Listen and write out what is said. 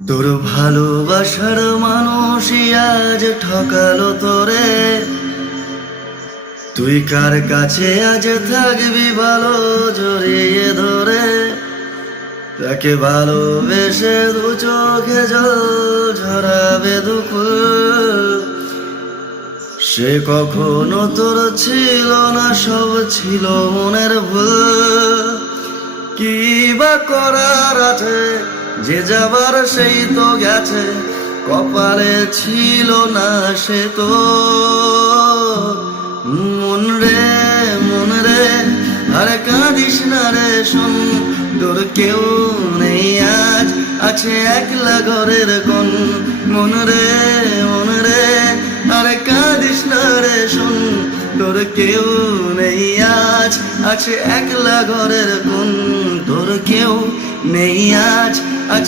তোর ভালোবাসার মানুষই আজ ঠকালো তোরে। তুই কার কাছে আজ থাকবি ভালো জড়িয়ে ধরে। তাকে ভালোবেসে দু চোখে জল ঝরাবে দুঃখ। সে কখনো তোর ছিল না, সব ছিল মনের ভুল। কি বা করার আছে, যে যাবার সেই তো গেছে। কপালে ছিল না সে তো। মন রে আর কাঁদিস না রে, শোন তোর কেউ নেই আজ, আছে একলা ঘরের কোন। মন রে আর কাঁদিস না রে, শোন তোর কেউ নেই আজ, আছে একলা ঘরের কোন। তোর কেউ নেই আজ, আছে